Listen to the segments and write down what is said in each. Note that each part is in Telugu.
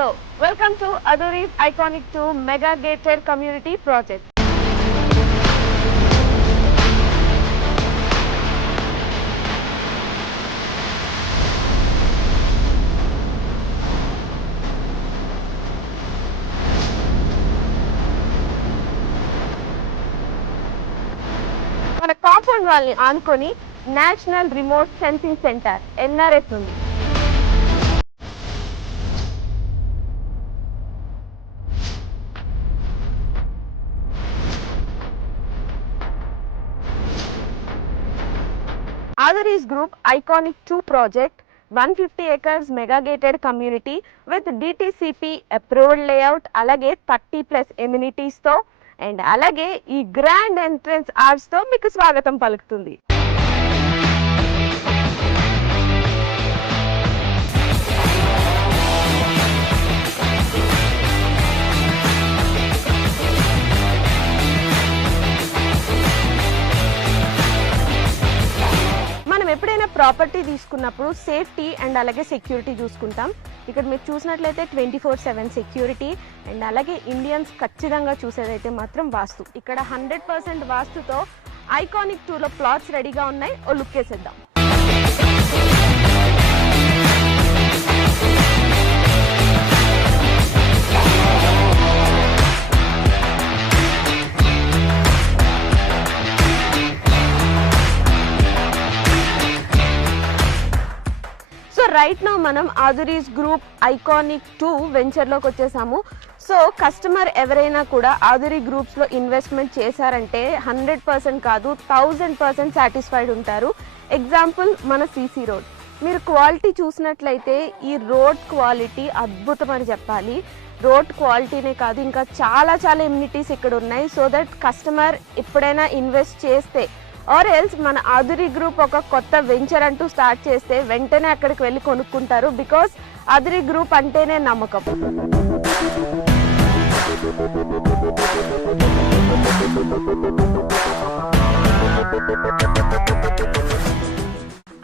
Hello, welcome to Aduri's Iconic 2 Mega Gated Community Project. మన కాంపౌండ్ వాళ్ళని ఆనుకొని national remote sensing centre NRS ఉంది. Aduri's Group Iconic 2 project 150 acres mega gated community with DTCP approved layout alage 30+ amenities తో అండ్ అలాగే ఈ గ్రాండ్ ఎంట్రన్స్ ఆర్చ్ తో మీకు స్వాగతం పలుకుతుంది. ఎప్పుడైనా ప్రాపర్టీ తీసుకున్నప్పుడు సేఫ్టీ అండ్ అలాగే సెక్యూరిటీ చూసుకుంటాం. ఇక్కడ మీరు చూసినట్లయితే 24/7 సెక్యూరిటీ అండ్ అలాగే ఇండియన్స్ ఖచ్చితంగా చూసేదైతే మాత్రం వాస్తు. ఇక్కడ 100% వాస్తుతో ఐకానిక్ 2లో ప్లాట్స్ రెడీగా ఉన్నాయి. ఓ లుక్ వేసేద్దాం. రైట్ నౌ మనం ఆదురీస్ గ్రూప్ ఐకానిక్ 2 వెంచర్లోకి వచ్చేసాము. సో కస్టమర్ ఎవరైనా కూడా ఆదురీ గ్రూప్స్లో ఇన్వెస్ట్మెంట్ చేశారంటే 100% కాదు 1000% సాటిస్ఫైడ్ ఉంటారు. ఎగ్జాంపుల్ మన CC రోడ్. మీరు క్వాలిటీ చూసినట్లయితే ఈ రోడ్ క్వాలిటీ అద్భుతం అని చెప్పాలి. రోడ్ క్వాలిటీనే కాదు ఇంకా చాలా ఎమ్యూనిటీస్ ఇక్కడ ఉన్నాయి. సో దట్ కస్టమర్ ఎప్పుడైనా ఇన్వెస్ట్ చేస్తే ఆర్ ఎల్స్ మన ఆదురీ గ్రూప్ ఒక కొత్త వెంచర్ అంటూ స్టార్ట్ చేస్తే వెంటనే అక్కడికి వెళ్ళి కొనుక్కుంటారు. బికాస్ ఆదురీ గ్రూప్ అంటేనే నమ్మకం.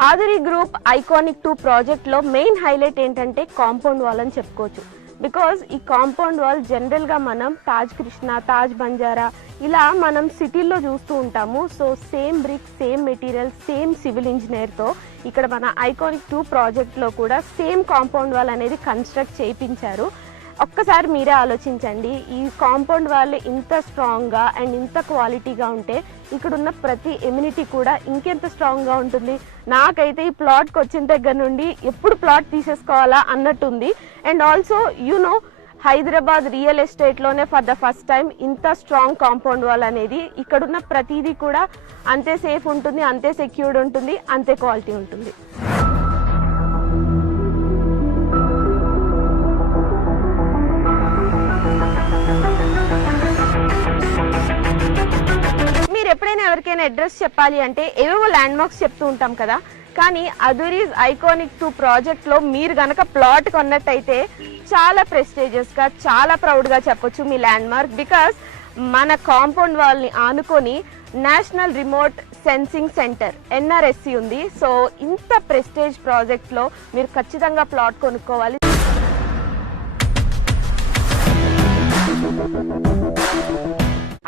ఆదురీ గ్రూప్ ఐకానిక్ 2 ప్రాజెక్ట్లో మెయిన్ హైలైట్ ఏంటంటే కాంపౌండ్ వాల్ అని చెప్పుకోవచ్చు. బికాజ్ ఈ కాంపౌండ్ వాల్ జనరల్గా మనం తాజ్ కృష్ణ, తాజ్ బంజారా ఇలా మనం సిటీల్లో చూస్తూ ఉంటాము. So same brick, same material, same civil ఇంజనీర్తో ఇక్కడ మన ఐకానిక్ 2 ప్రాజెక్ట్లో కూడా సేమ్ కాంపౌండ్ వాల్ అనేది కన్స్ట్రక్ట్ చేయించారు. ఒక్కసారి మీరే ఆలోచించండి, ఈ కాంపౌండ్ వాల్ ఇంత స్ట్రాంగ్గా అండ్ ఇంత క్వాలిటీగా ఉంటే ఇక్కడున్న ప్రతి ఎమ్యూనిటీ కూడా ఇంకెంత స్ట్రాంగ్గా ఉంటుంది. నాకైతే ఈ ప్లాట్కి వచ్చిన దగ్గర నుండి ఎప్పుడు ప్లాట్ తీసేసుకోవాలా అన్నట్టుంది. అండ్ ఆల్సో హైదరాబాద్ రియల్ ఎస్టేట్లోనే ఫర్ ద ఫస్ట్ టైం ఇంత స్ట్రాంగ్ కాంపౌండ్ వాల్ అనేది ఇక్కడున్న ప్రతిదీ కూడా అంతే సేఫ్ ఉంటుంది, అంతే సెక్యూర్డ్ ఉంటుంది, అంతే క్వాలిటీ ఉంటుంది. మీరు ఎప్పుడైనా ఎవరికైనా అడ్రస్ చెప్పాలి అంటే ఏవేవో ల్యాండ్ మార్క్స్ చెప్తూ ఉంటాం కదా, కానీ అదురీస్ ఐకానిక్ 2 ప్రాజెక్ట్లో మీరు గనక ప్లాట్ కొన్నట్టయితే చాలా ప్రెస్టీజియస్గా, చాలా ప్రౌడ్గా చెప్పొచ్చు మీ ల్యాండ్ మార్క్. బికాస్ మన కాంపౌండ్ వాల్ని ఆనుకొని national remote sensing centre NRSC ఉంది. సో ఇంత ప్రెస్టేజ్ ప్రాజెక్ట్లో మీరు ఖచ్చితంగా ప్లాట్ కొనుక్కోవాలి.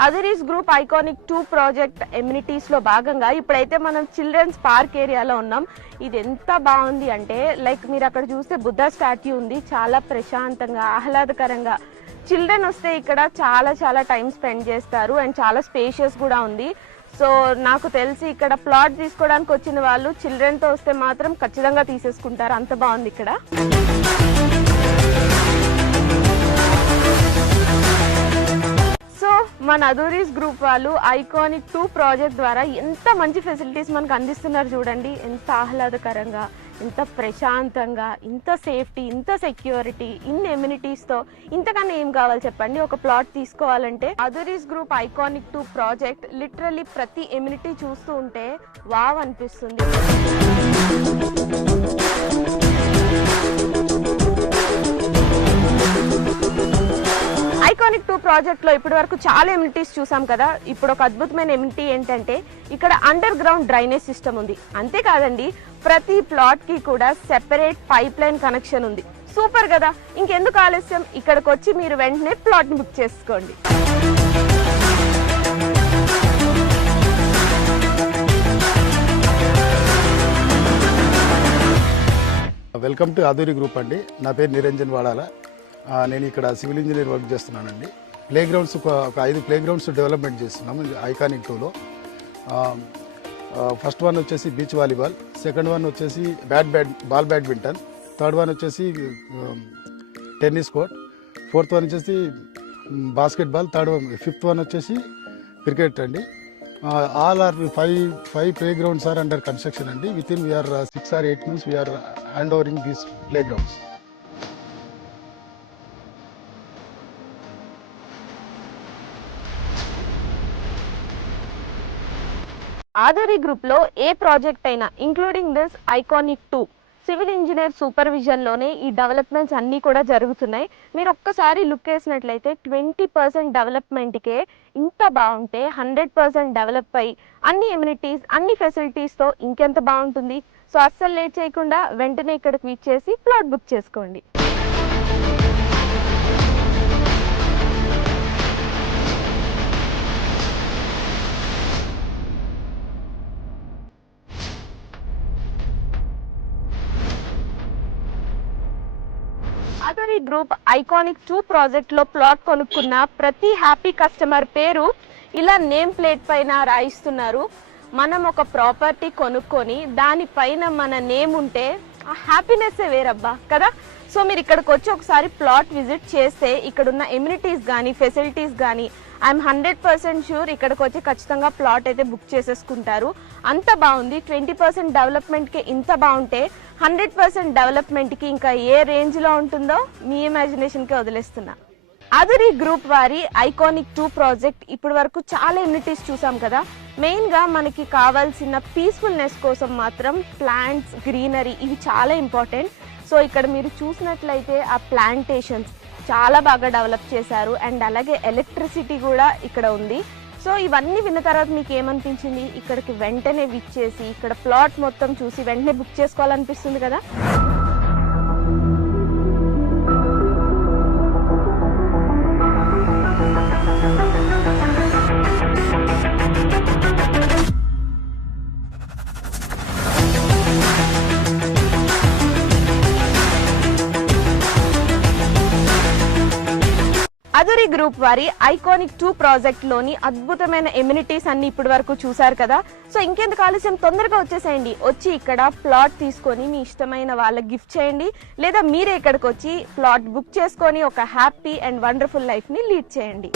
అదురీస్ గ్రూప్ ఐకానిక్ 2 ప్రాజెక్ట్ ఎమ్యూనిటీస్లో భాగంగా ఇప్పుడైతే మనం చిల్డ్రన్స్ పార్క్ ఏరియాలో ఉన్నాం. ఇది ఎంత బాగుంది అంటే లైక్ మీరు అక్కడ చూస్తే బుద్ధ స్టాట్యూ ఉంది. చాలా ప్రశాంతంగా, ఆహ్లాదకరంగా చిల్డ్రన్ వస్తే ఇక్కడ చాలా టైం స్పెండ్ చేస్తారు. అండ్ చాలా స్పేషియస్ కూడా ఉంది. సో నాకు తెలిసి ఇక్కడ ప్లాట్ తీసుకోవడానికి వచ్చిన వాళ్ళు చిల్డ్రన్తో వస్తే మాత్రం ఖచ్చితంగా తీసేసుకుంటారు. అంత బాగుంది ఇక్కడ. సో మన అదురీస్ గ్రూప్ వాళ్ళు ఐకానిక్ 2 ప్రాజెక్ట్ ద్వారా ఎంత మంచి ఫెసిలిటీస్ మనకు అందిస్తున్నారు చూడండి. ఎంత ఆహ్లాదకరంగా, ఎంత ప్రశాంతంగా, ఇంత సేఫ్టీ, ఇంత సెక్యూరిటీ, ఇన్ని ఎమ్యూనిటీస్తో ఇంతకన్నా ఏం కావాలి చెప్పండి. ఒక ప్లాట్ తీసుకోవాలంటే అదురీస్ గ్రూప్ ఐకానిక్ 2 ప్రాజెక్ట్ లిటరల్లీ ప్రతి ఎమ్యూనిటీ చూస్తూ ఉంటే వావ్ అనిపిస్తుంది. ఐకానిక్ 2 ప్రాజెక్ట్లో ఇప్పటి వరకు చాలా ఎమ్యూనిటీస్ చూసాం కదా. ఇప్పుడు ఒక అద్భుతమైన ఎమ్యూనిటీ ఏంటంటే ఇక్కడ అండర్ గ్రౌండ్ డ్రైనేజ్ సిస్టమ్ ఉంది. అంతేకాదండి ప్రతి ప్లాట్కి కూడా సెపరేట్ పైప్ లైన్ కనెక్షన్ ఉంది. సో సూపర్ కదా, ఇంకెందుకు ఆలస్యం, ఇక్కడికి వచ్చి మీరు వెంటనే ప్లాట్ ని బుక్ చేసుకోండి. వెల్కమ్ టు ఆధురి గ్రూప్ అండి. నా పేరు నిరంజన్ వాడాల. నేను ఇక్కడ సివిల్ ఇంజనీర్ వర్క్ చేస్తున్నానండి. ప్లే గ్రౌండ్స్ ఒక 5 ప్లే గ్రౌండ్స్ డెవలప్మెంట్ చేస్తున్నాము ఐకానిక్ 2లో. ఫస్ట్ వన్ వచ్చేసి బీచ్ వాలీబాల్, సెకండ్ వన్ వచ్చేసి బాల్ బ్యాడ్మింటన్, థర్డ్ వన్ వచ్చేసి టెన్నిస్ కోర్ట్, ఫోర్త్ వన్ వచ్చేసి బాస్కెట్బాల్, ఫిఫ్త్ వన్ వచ్చేసి క్రికెట్ అండి. all are five playgrounds are under construction అండి. within we are 6 or 8 months we are handovering these playgrounds. ఆధురి group లో ఏ ప్రాజెక్ట్ అయినా including this iconic 2 civil engineer supervision లోనే ఈ డెవలప్మెంట్స్ అన్నీ కూడా జరుగుతున్నాయి. మీరు ఒక్కసారి లుక్ వేసినట్లయితే 20% డెవలప్మెంట్కే ఇంత బాగుంటే 100% డెవలప్ అయ్యి అన్ని ఎమ్యూనిటీస్ అన్ని ఫెసిలిటీస్తో ఇంకెంత బాగుంటుంది. సో అస్సలు లేట్ చేయకుండా వెంటనే ఇక్కడికి విచ్చేసి ప్లాట్ బుక్ చేసుకోండి. ఆధురి గ్రూప్ ఐకానిక్ 2 ప్రాజెక్ట్ లో ప్లాట్ కొనుక్కున్న ప్రతి హ్యాపీ కస్టమర్ పేరు ఇలా నేమ్ ప్లేట్ పైన రాయిస్తున్నారు. మనం ఒక ప్రాపర్టీ కొనుక్కొని దానిపైన మన నేమ్ ఉంటే ఆ హ్యాపీనెస్ వేరబ్బా కదా. సో మీరు ఇక్కడికి వచ్చి ఒకసారి ప్లాట్ విజిట్ చేస్తే ఇక్కడున్న ఎమ్యూనిటీస్ కానీ ఫెసిలిటీస్ కానీ ఐఎమ్ 100% ష్యూర్ ఇక్కడికి వచ్చి ఖచ్చితంగా ప్లాట్ అయితే బుక్ చేసేసుకుంటారు. అంత బాగుంది. 20% డెవలప్మెంట్కి ఇంత బాగుంటే 100% డెవలప్మెంట్కి ఇంకా ఏ రేంజ్లో ఉంటుందో మీ ఇమాజినేషన్కే వదిలేస్తున్నా. ఆధురి గ్రూప్ వారి ఐకానిక్ 2 ప్రాజెక్ట్ ఇప్పటి వరకు చాలా ఎమ్యూనిటీస్ చూసాం కదా. మెయిన్గా మనకి కావాల్సిన పీస్ఫుల్నెస్ కోసం మాత్రం ప్లాంట్స్, గ్రీనరీ ఇవి చాలా ఇంపార్టెంట్. సో ఇక్కడ మీరు చూసినట్లయితే ఆ ప్లాంటేషన్స్ చాలా బాగా డెవలప్ చేశారు అండ్ అలాగే ఎలక్ట్రిసిటీ కూడా ఇక్కడ ఉంది. సో ఇవన్నీ విన్న తర్వాత మీకు ఏమనిపించింది? ఇక్కడికి వెంటనే విచ్చేసి ఇక్కడ ప్లాట్ మొత్తం చూసి వెంటనే బుక్ చేసుకోవాలనిపిస్తుంది కదా. ఆధురి గ్రూప్ వారి ఐకానిక్ 2 ప్రాజెక్ట్ లోని అద్భుతమైన ఎమ్యూనిటీస్ అన్ని ఇప్పటి వరకు చూసారు కదా. సో ఇంకెందుకు ఆలస్యం, తొందరగా వచ్చేసేయండి. వచ్చి ఇక్కడ ప్లాట్ తీసుకొని మీ ఇష్టమైన వాళ్ళకి గిఫ్ట్ చేయండి, లేదా మీరే ఇక్కడికి వచ్చి ప్లాట్ బుక్ చేసుకొని ఒక హ్యాపీ అండ్ వండర్ఫుల్ లైఫ్ ని లీడ్ చేయండి.